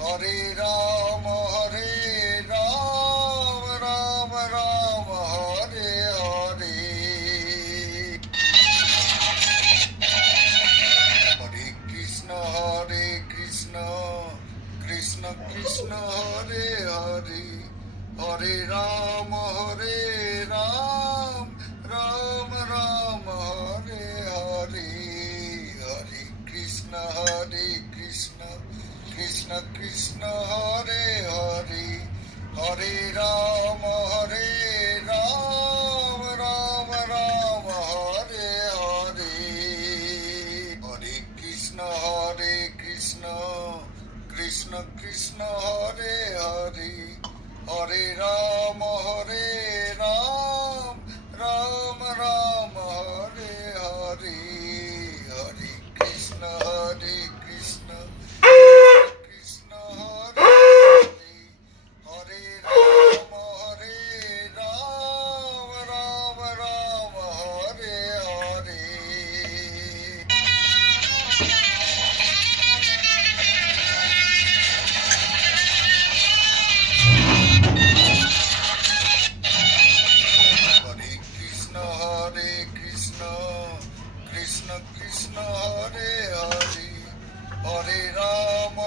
Hare Ram Ram Ram Hare Hare. Hare Krishna Krishna Krishna Hare Hare. Hare Ram Ram Ram Hare Hare. Hare Krishna Krishna Krishna Hare Hare. Hare Ram Ram Hare Hare. Hare Krishna Krishna Krishna Hare Hare. Hare Ram Ram Hare Hare. Hare Krishna Krishna Krishna Hare Hare. Hare Ram Ram Hare Hare. Hare Krishna Krishna Krishna Hare Hare. Hare Ram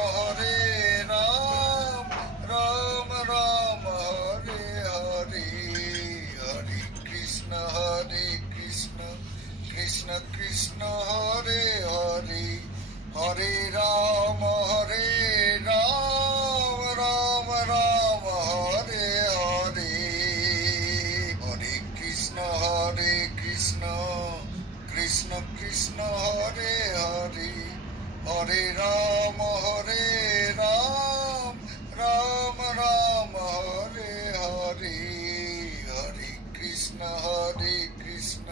Ram Hare Hare. Hare Krishna Krishna Krishna Hare Hare. Hare Ram Ram Hare Hare. Hare Krishna Krishna Krishna Hare Hare. Hare Ram Ram Hare Hare. Hare Krishna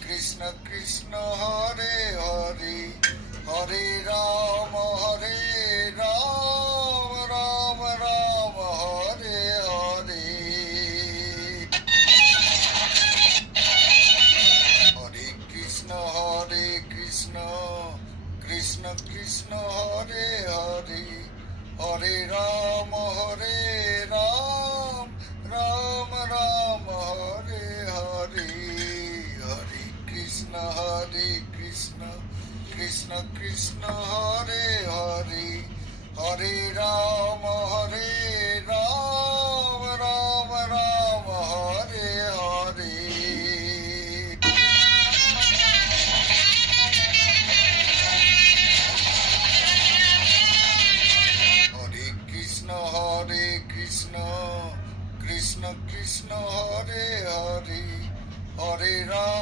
Krishna Krishna Hare Hare. Hare Ram Ram Hare Hare. Hare Krishna Krishna Krishna Hare Hare. Hare Ram Ram Hare Hare. Hare Krishna Krishna Krishna Hare Hare. Hare Ram Ram Hare Hare. Hare Krishna Krishna Krishna Hare Hare. Hare Ram